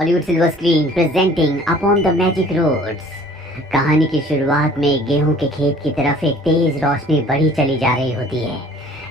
Bollywood silver screen presenting upon the magic roads. कहानी की शुरुआत में गेहूं के खेत की तरफ एक तेज रोशनी बढ़ी चली जा रही होती है।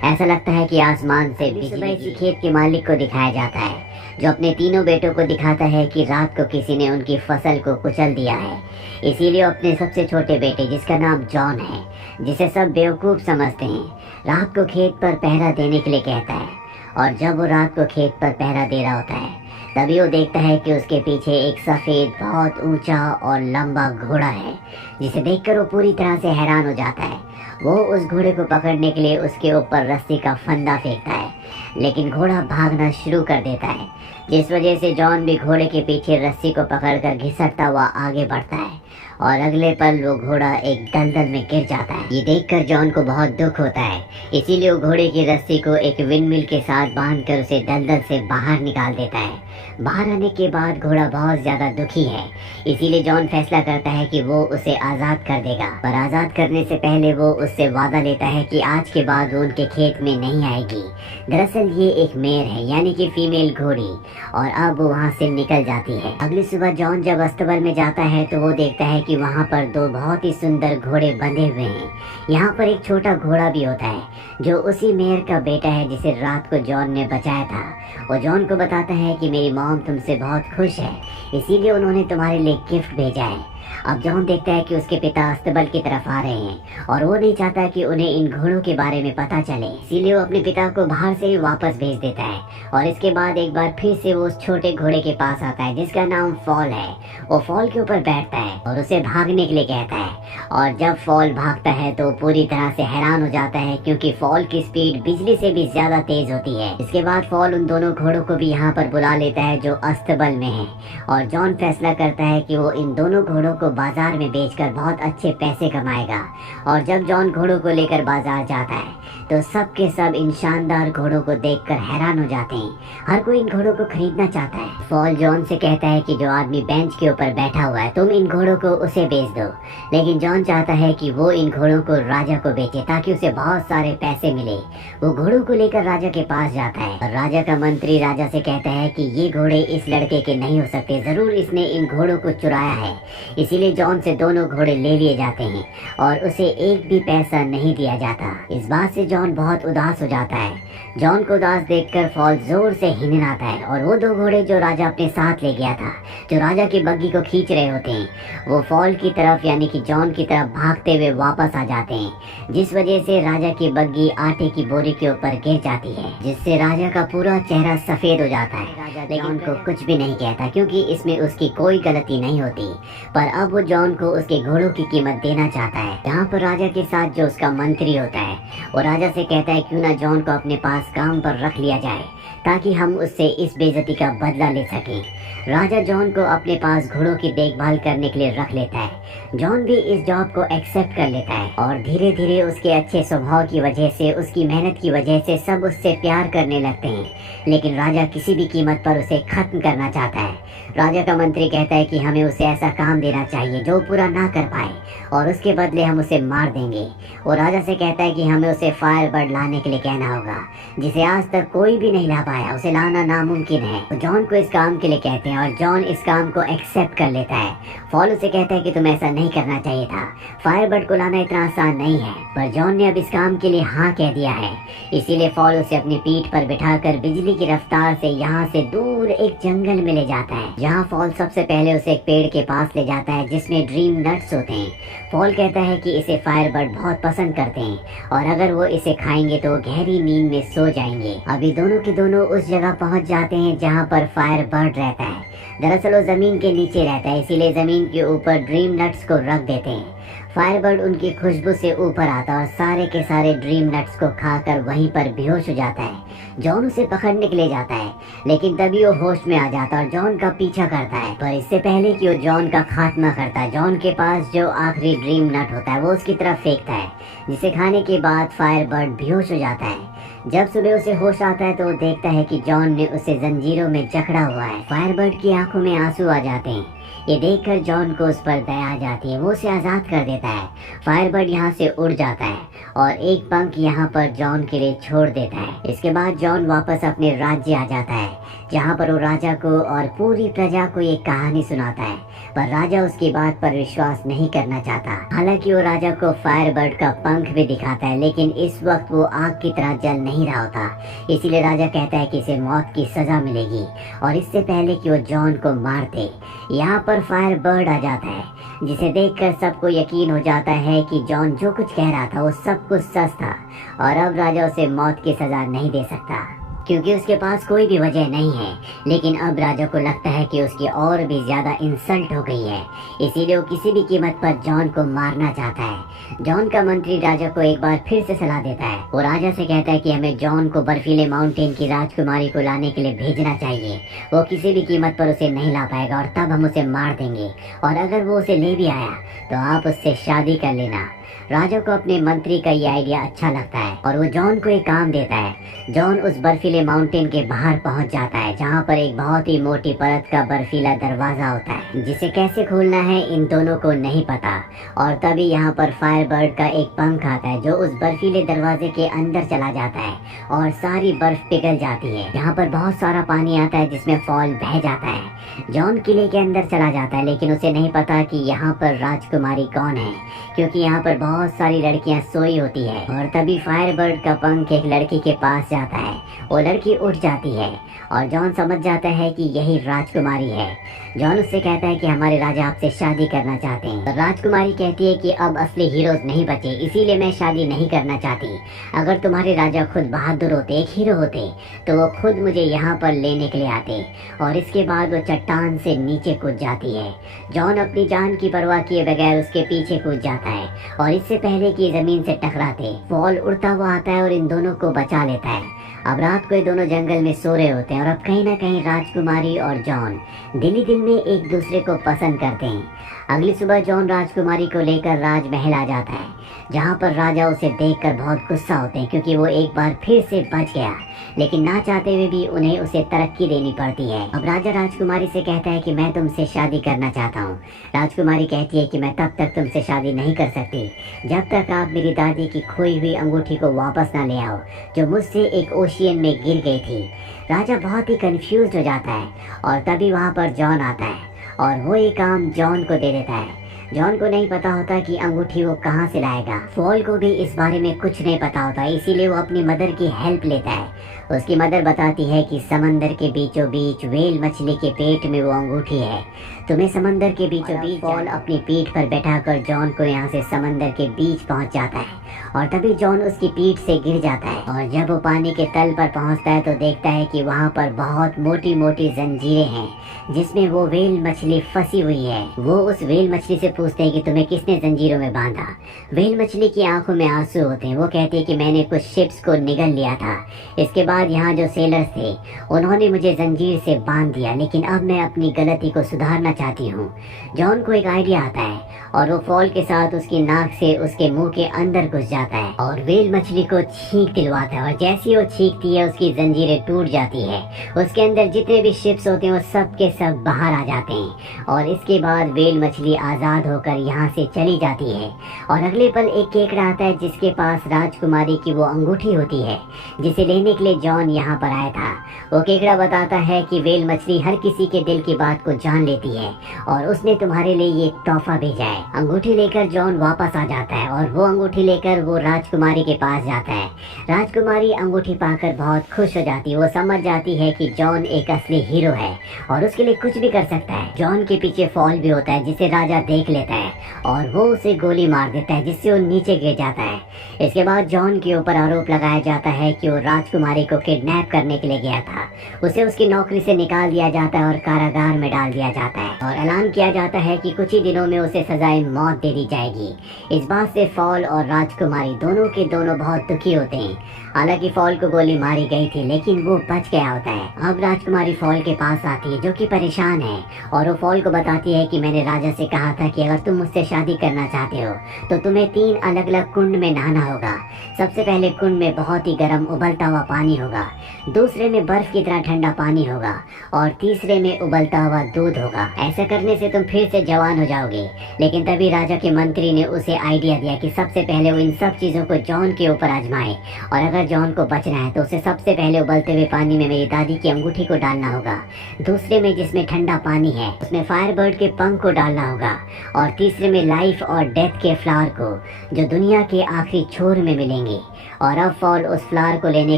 ऐसा लगता है कि आसमान से बिजली इसी खेत के मालिक को दिखाया जाता है, जो अपने तीनों बेटों को दिखाता है कि रात को किसी ने उनकी फसल को कुचल दिया है। इसीलिए अपने सबसे छोटे बेटे, जिसका नाम जॉन है, जिसे सब बेवकूफ़ समझते हैं, रात को खेत पर पहरा देने के लिए कहता है। और जब वो रात को खेत पर पहरा दे रहा होता है, तभी वो देखता है कि उसके पीछे एक सफ़ेद, बहुत ऊंचा और लंबा घोड़ा है, जिसे देखकर वो पूरी तरह से हैरान हो जाता है। वो उस घोड़े को पकड़ने के लिए उसके ऊपर रस्सी का फंदा फेंकता है, लेकिन घोड़ा भागना शुरू कर देता है, जिस वजह से जॉन भी घोड़े के पीछे रस्सी को पकड़कर घिसटता हुआ आगे बढ़ता है। और अगले पल वो घोड़ा एक दलदल में गिर जाता है। ये देखकर जॉन को बहुत दुख होता है, इसीलिए वो घोड़े की रस्सी को एक विंडमिल के साथ बांधकर उसे दलदल से बाहर निकाल देता है। बाहर आने के बाद घोड़ा बहुत ज्यादा दुखी है, इसीलिए जॉन फैसला करता है कि वो उसे आज़ाद कर देगा। पर आज़ाद करने से पहले वो उससे वादा लेता है कि आज के बाद वो उनके खेत में नहीं आएगी। दरअसल ये एक मेयर है, यानी कि फीमेल घोड़ी, और अब वो वहाँ से निकल जाती है। अगली सुबह जॉन जब अस्तबल में जाता है तो वो देखता है कि वहाँ पर दो बहुत ही सुंदर घोड़े बंधे हुए हैं। यहाँ पर एक छोटा घोड़ा भी होता है, जो उसी मेयर का बेटा है जिसे रात को जॉन ने बचाया था। वो जॉन को बताता है कि मेरी मॉम तुमसे बहुत खुश है, इसीलिए उन्होंने तुम्हारे लिए गिफ्ट भेजा है। अब जॉन देखता है कि उसके पिता अस्तबल की तरफ आ रहे हैं, और वो नहीं चाहता कि उन्हें इन घोड़ों के बारे में पता चले, इसीलिए वो अपने पिता को बाहर से ही वापस भेज देता है। और इसके बाद एक बार फिर से वो उस छोटे घोड़े के पास आता है, जिसका नाम फॉल है। वो फॉल के ऊपर बैठता है और उसे भागने के लिए कहता है। और जब फॉल भागता है तो पूरी तरह से हैरान हो जाता है, क्योंकि फॉल की स्पीड बिजली से भी ज्यादा तेज होती है। इसके बाद फॉल उन दोनों घोड़ों को भी यहाँ पर बुला लेता है, जो अस्तबल में है। और जॉन फैसला करता है कि वो इन दोनों घोड़ों को बाजार में बेचकर बहुत अच्छे पैसे कमाएगा। और जब जॉन घोड़ों को लेकर बाजार जाता है तो सब के सब इन शानदार घोड़ों को देखकर हैरान हो जाते हैं। हर कोई इन घोड़ों को खरीदना चाहता है। फॉल जॉन से कहता है कि जो आदमी बेंच के ऊपर बैठा हुआ है, तुम इन घोड़ों को उसे बेच दो। लेकिन जॉन चाहता है कि वो इन घोड़ों को राजा को बेचे, ताकि उसे बहुत सारे पैसे मिले। वो घोड़ों को लेकर राजा के पास जाता है, और राजा का मंत्री राजा से कहता है कि ये घोड़े इस लड़के के नहीं हो सकते, जरूर इसने इन घोड़ों को चुराया है। इसीलिए जॉन से दोनों घोड़े ले लिए जाते हैं और उसे एक भी पैसा नहीं दिया जाता। इस बात से जॉन बहुत उदास हो जाता है। जॉन को उदास देखकर फॉल जोर से हिनहाता है, और वो दो घोड़े जो राजा अपने साथ ले गया था, जो राजा की बग्गी को खींच रहे होते हैं, वो फॉल की तरफ यानी कि जॉन की तरफ भागते हुए वापस आ जाते हैं, जिस वजह से राजा की बग्गी आटे की बोरी के ऊपर गिर जाती है, जिससे राजा का पूरा चेहरा सफेद हो जाता है। राजा जॉन को कुछ भी नहीं कहता, क्योंकि इसमें उसकी कोई गलती नहीं होती। पर अब वो जॉन को उसके घोड़ों की कीमत देना चाहता है। यहाँ पर राजा के साथ जो उसका मंत्री होता है, वो राजा से कहता है क्यों ना जॉन को अपने पास काम पर रख लिया जाए, ताकि हम उससे इस बेइज्जती का बदला ले सकें। राजा जॉन को अपने पास घोड़ों की देखभाल करने के लिए रख लेता है। जॉन भी इस जॉब को एक्सेप्ट कर लेता है, और धीरे धीरे उसके अच्छे स्वभाव की वजह से, उसकी मेहनत की वजह से सब उससे प्यार करने लगते हैं। लेकिन राजा किसी भी कीमत पर उसे खत्म करना चाहता है। राजा का मंत्री कहता है कि हमें उसे ऐसा काम देना चाहिए जो पूरा ना कर पाए, और उसके बदले हम उसे मार देंगे। वो राजा से कहता है कि हमें उसे फायर बर्ड लाने के लिए कहना होगा, जिसे आज तक कोई भी नहीं ला पाया। उसे लाना नामुमकिन है। तो जॉन को इस काम के लिए कहते हैं, और जॉन इस काम को एक्सेप्ट कर लेता है। फॉल उसे कहता है कि तुम्हें ऐसा नहीं करना चाहिए था, फायर बर्ड को लाना इतना आसान नहीं है। पर जॉन ने अब इस काम के लिए हाँ कह दिया है, इसीलिए फॉल उसे अपनी पीठ पर बिठाकर बिजली की रफ्तार से यहाँ से दूर एक जंगल में ले जाता है, जहाँ फॉल सबसे पहले उसे एक पेड़ के पास ले जाता है, जिसमें ड्रीम नट्स होते हैं। फॉल कहता है कि इसे फायर बर्ड बहुत पसंद करते हैं, और अगर वो इसे खाएंगे तो गहरी नींद में सो जाएंगे। अभी दोनों के दोनों उस जगह पहुंच जाते हैं जहां पर फायर बर्ड रहता है। दरअसल वो जमीन के नीचे रहता है, इसीलिए जमीन के ऊपर ड्रीम नट्स को रख देते हैं। फायरबर्ड उनकी खुशबू से ऊपर आता और सारे के सारे ड्रीम नट्स को खाकर वहीं पर बेहोश हो जाता है। जॉन उसे पकड़ने के लिए जाता है, लेकिन तभी वो होश में आ जाता है और जॉन का पीछा करता है। पर इससे पहले कि वो जॉन का खात्मा करता है, जॉन के पास जो आखिरी ड्रीम नट होता है वो उसकी तरफ फेंकता है, जिसे खाने के बाद फायरबर्ड बेहोश हो जाता है। जब सुबह उसे होश आता है तो वो देखता है कि जॉन ने उसे जंजीरों में जकड़ा हुआ है। फायरबर्ड की आंखों में आंसू आ जाते हैं। ये देखकर जॉन को उस पर दया आ जाती है, वो उसे आज़ाद कर देता है। फायरबर्ड यहाँ से उड़ जाता है और एक पंख यहाँ पर जॉन के लिए छोड़ देता है। इसके बाद जॉन वापस अपने राज्य आ जाता है, जहाँ पर वो राजा को और पूरी प्रजा को एक कहानी सुनाता है, पर राजा उसकी बात पर विश्वास नहीं करना चाहता। हालांकि वो राजा को फायरबर्ड का पंख भी दिखाता है, लेकिन इस वक्त वो आग की तरह जल नहीं रहा होता। इसीलिए राजा कहता है कि इसे मौत की सजा मिलेगी और इससे पहले कि वो जॉन को मार दे, यहाँ पर फायरबर्ड आ जाता है, जिसे देखकर सबको यकीन हो जाता है कि जॉन जो कुछ कह रहा था वो सब कुछ सच था और अब राजा उसे मौत की सजा नहीं दे सकता, क्योंकि उसके पास कोई भी वजह नहीं है। लेकिन अब राजा को लगता है कि उसकी और भी ज्यादा इंसल्ट हो गई है, इसीलिए वो किसी भी कीमत पर जॉन को मारना चाहता है। जॉन का मंत्री राजा को एक बार फिर से सलाह देता है। वो राजा से कहता है कि हमें जॉन को बर्फीले माउंटेन की राजकुमारी को लाने के लिए भेजना चाहिए। वो किसी भी कीमत पर उसे नहीं ला पाएगा और तब हम उसे मार देंगे, और अगर वो उसे ले भी आया तो आप उससे शादी कर लेना। राजा को अपने मंत्री का ये आइडिया अच्छा लगता है और वो जॉन को एक काम देता है। जॉन उस बर्फीले माउंटेन के बाहर पहुंच जाता है, जहां पर एक बहुत ही मोटी परत का बर्फीला दरवाजा होता है, जिसे कैसे खोलना है इन दोनों को नहीं पता। और तभी यहाँ पर फायरबर्ड का एक पंख आता है जो उस बर्फीले दरवाजे के अंदर चला जाता है और सारी बर्फ पिघल जाती है। यहाँ पर बहुत सारा पानी आता है जिसमें फॉल बह जाता है। जॉन किले के अंदर चला जाता है, लेकिन उसे नहीं पता कि यहाँ पर राजकुमारी कौन है, क्योंकि यहाँ पर बहुत सारी लड़कियां सोई होती है। और तभी फायरबर्ड का पंख एक लड़की के पास जाता है, वो लड़की उठ जाती है और जॉन समझ जाता है कि यही राजकुमारी है। जॉन उससे कहता है कि हमारे राजा आपसे शादी करना चाहते हैं। राजकुमारी कहती है कि अब असली हीरोज नहीं बचे, इसीलिए मैं शादी नहीं करना चाहती। अगर तुम्हारे राजा खुद बहादुर होते, एक हीरो होते, तो वो खुद मुझे यहाँ पर लेने के लिए आते। और इसके बाद वो चट्टान से नीचे कूद जाती है। जॉन अपनी जान की परवाह किए बगैर उसके पीछे कूद जाता है और इससे पहले कि जमीन से टकराते फॉल उड़ता हुआ आता है और इन दोनों को बचा लेता है। अब रात को ये दोनों जंगल में सो रहे होते हैं और अब कहीं ना कहीं राजकुमारी और जॉन दिल ही दिल में एक दूसरे को पसंद करते हैं। अगली सुबह जॉन राजकुमारी को लेकर राजमहल आ जाता है, जहाँ पर राजा उसे देखकर बहुत गुस्सा होते हैं, क्योंकि वो एक बार फिर से बच गया, लेकिन ना चाहते हुए भी उन्हें उसे तरक्की देनी पड़ती है। अब राजा राजकुमारी से कहता है कि मैं तुमसे शादी करना चाहता हूँ। राजकुमारी कहती है कि मैं तब तक तुमसे शादी नहीं कर सकती जब तक आप मेरी दादी की खोई हुई अंगूठी को वापस ना ले आओ, जो मुझसे एक ओशियन में गिर गई थी। राजा बहुत ही कंफ्यूज हो जाता है और तभी वहाँ पर जॉन आता है और वो ये काम जॉन को दे देता है। जॉन को नहीं पता होता कि अंगूठी वो कहाँ से लाएगा। फॉल को भी इस बारे में कुछ नहीं पता होता, इसीलिए वो अपनी मदर की हेल्प लेता है। उसकी मदर बताती है कि समंदर के बीचों बीच वेल मछली के पेट में वो अंगूठी है। तुम्हें समंदर के बीचों बीच फॉल अपनी पीठ पर बैठाकर जॉन को यहाँ से समंदर के बीच पहुँच जाता है और तभी जॉन उसकी पीठ से गिर जाता है और जब वो पानी के तल पर पहुँचता है तो देखता है कि वहाँ पर बहुत मोटी मोटी जंजीरें हैं जिसमें वो वेल मछली फंसी हुई है। वो उस वेल मछली से पूछते हैं कि तुम्हें किसने जंजीरों में बांधा। वेल मछली की आंखों में आंसू होते हैं। वो कहती है कि मैंने कुछ शिप्स को निगल लिया था, इसके बाद यहाँ जो सेलर्स थे उन्होंने मुझे जंजीर से बांध दिया, लेकिन अब मैं अपनी गलती को सुधारना चाहती हूँ। जॉन को एक आइडिया आता है और वो फॉल के साथ उसकी नाक से उसके मुंह के अंदर घुस जाता है और वेल मछली को छींक दिलवाता है और जैसी वो छींकती है उसकी जंजीरें टूट जाती है। उसके अंदर जितने भी शिप्स होते हैं वो सब के सब बाहर आ जाते हैं और इसके बाद वेल मछली आजाद होकर यहाँ से चली जाती है। और अगले पल एक केकड़ा आता है जिसके पास राजकुमारी की वो अंगूठी होती है जिसे लेने के लिए जॉन यहाँ पर आया था। वो केकड़ा बताता है कि वेल मछली हर किसी के दिल की बात को जान लेती है और उसने तुम्हारे लिए ये तोहफा भेजा है। अंगूठी लेकर जॉन वापस आ जाता है और वो अंगूठी लेकर वो राजकुमारी के पास जाता है। राजकुमारी अंगूठी पाकर बहुत खुश हो जाती है। वो समझ जाती है कि जॉन एक असली हीरो है और उसके लिए कुछ भी कर सकता है। जॉन के पीछे फॉल भी होता है जिसे राजा देख लेता है और वो उसे गोली मार देता है जिससे वो नीचे गिर जाता है। इसके बाद जॉन के ऊपर आरोप लगाया जाता है कि वो राजकुमारी को किडनैप करने के लिए गया था। उसे उसकी नौकरी से निकाल दिया जाता है और कारागार में डाल दिया जाता है और ऐलान किया जाता है कि कुछ ही दिनों में उसे सजाए मौत दे दी जाएगी। इस बात से फॉल और राजकुमारी दोनों के दोनों बहुत दुखी होते हैं। हालांकि फॉल को गोली मारी गई थी लेकिन वो बच गया होता है। अब राजकुमारी फॉल के पास आती है जो कि परेशान है और वो फॉल को बताती है कि मैंने राजा से कहा था कि अगर तुम मुझसे शादी करना चाहते हो तो तुम्हें 3 अलग अलग कुंड में नहाना होगा। सबसे पहले कुंड में बहुत ही गर्म उबलता हुआ पानी होगा, दूसरे में बर्फ की तरह ठंडा पानी होगा और तीसरे में उबलता हुआ दूध होगा। ऐसा करने से तुम फिर से जवान हो जाओगे। लेकिन तभी राजा के मंत्री ने उसे आइडिया दिया कि सबसे पहले वो इन सब चीजों को जॉन के ऊपर आजमाए, और अगर जॉन को बचना है तो उसे सबसे पहले उबलते हुए पानी में मेरी दादी की अंगूठी को डालना होगा, दूसरे में जिसमें ठंडा पानी है उसमें फायरबर्ड के पंख को डालना होगा, और तीसरे में लाइफ और डेथ के फ्लावर को जो दुनिया के आखिरी छोर में मिलेंगे। और अब फॉल उस फ्लावर को लेने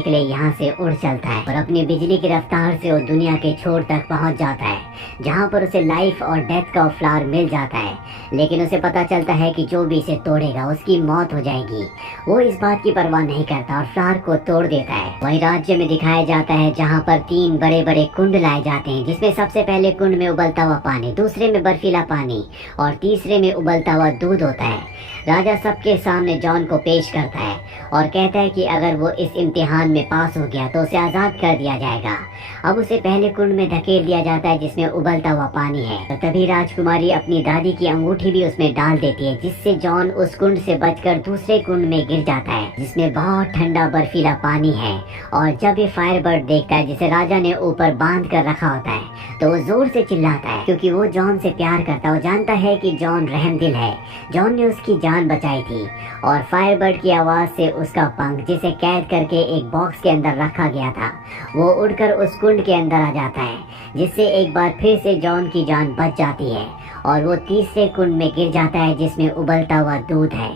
के लिए यहाँ से उड़ चलता है और अपनी बिजली की रफ्तार से वो दुनिया के छोर तक पहुँच जाता है, जहाँ पर उसे लाइफ और डेथ का फ्लावर मिल जाता है। लेकिन उसे पता चलता है कि जो भी इसे तोड़ेगा उसकी मौत हो जाएगी। वो इस बात की परवाह नहीं करता और फ्लावर को तोड़ देता है। वही राज्य में दिखाया जाता है जहाँ पर 3 बड़े बड़े कुंड लाए जाते हैं, जिसमें सबसे पहले कुंड में उबलता हुआ पानी, दूसरे में बर्फीला पानी और तीसरे में उबलता हुआ दूध होता है। राजा सबके सामने जॉन को पेश करता है और कहता है कि अगर वो इस इम्तिहान में पास हो गया तो उसे आज़ाद कर दिया जाएगा। अब उसे पहले कुंड में धकेल दिया जाता है जिसमें उबलता हुआ पानी है। तो तभी राजकुमारी अपनी दादी की अंगूठी भी उसमें डाल देती है, जिससे जॉन उस कुंड से बचकर दूसरे कुंड में गिर जाता है जिसमें बहुत ठंडा बर्फीला पानी है। और जब ये फायरबर्ड देखता है जिसे राजा ने ऊपर बांध कर रखा होता है तो वो जोर से चिल्लाता है, क्योंकि वो जॉन से प्यार करता है। वो जानता है कि जॉन रहमदिल है, जॉन ने उसकी जान बचाई थी। और फायरबर्ड की आवाज़ से उसका पंख, जिसे कैद करके एक बॉक्स के अंदर रखा गया था, वो उड़कर उस कुंड के अंदर आ जाता है, जिससे एक बार फिर से जॉन की जान बच जाती है और वो तीसरे कुंड में गिर जाता है जिसमें उबलता हुआ दूध है।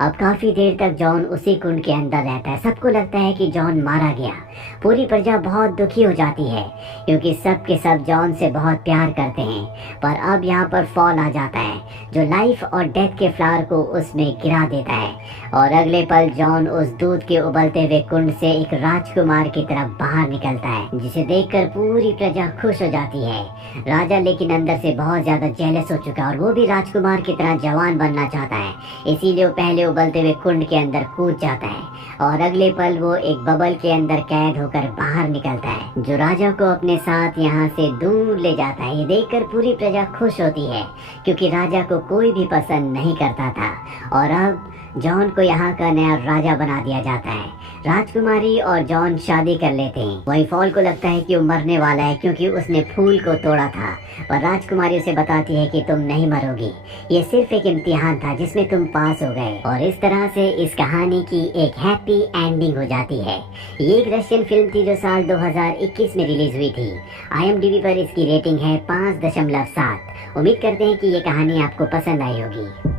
अब काफी देर तक जॉन उसी कुंड के अंदर रहता है। सबको लगता है कि जॉन मारा गया। पूरी प्रजा बहुत दुखी हो जाती है, क्योंकि सब के सब जॉन से बहुत प्यार करते हैं। पर अब यहाँ पर फॉल आ जाता है जो लाइफ और डेथ के फ्लावर को उसमें गिरा देता है, और अगले पल जॉन उस दूध के उबलते हुए कुंड से एक राजकुमार की तरफ बाहर निकलता है, जिसे देखकर पूरी प्रजा खुश हो जाती है। राजा लेकिन अंदर से बहुत ज्यादा जेलस हो चुका है और वो भी राजकुमार की तरह जवान बनना चाहता है, इसीलिए वो पहले उबलते हुए कुंड के अंदर कूद जाता है और अगले पल वो एक बबल के अंदर कैद होकर बाहर निकलता है, जो राजा को अपने साथ यहाँ से दूर ले जाता है। ये देखकर पूरी प्रजा खुश होती है, क्योंकि राजा को कोई भी पसंद नहीं करता था और अब जॉन को यहाँ का नया राजा बना दिया जाता है। राजकुमारी और जॉन शादी कर लेते हैं। वही फॉल को लगता है कि वो मरने वाला है, क्योंकि उसने फूल को तोड़ा था, पर राजकुमारी उसे बताती है कि तुम नहीं मरोगी, ये सिर्फ एक इम्तिहान था जिसमें तुम पास हो गए। और इस तरह से इस कहानी की एक हैप्पी एंडिंग हो जाती है। ये एक रशियन फिल्म थी जो साल 2021 में रिलीज हुई थी। IMDb पर इसकी रेटिंग है 5.7। उम्मीद करते हैं कि ये कहानी आपको पसंद आई होगी।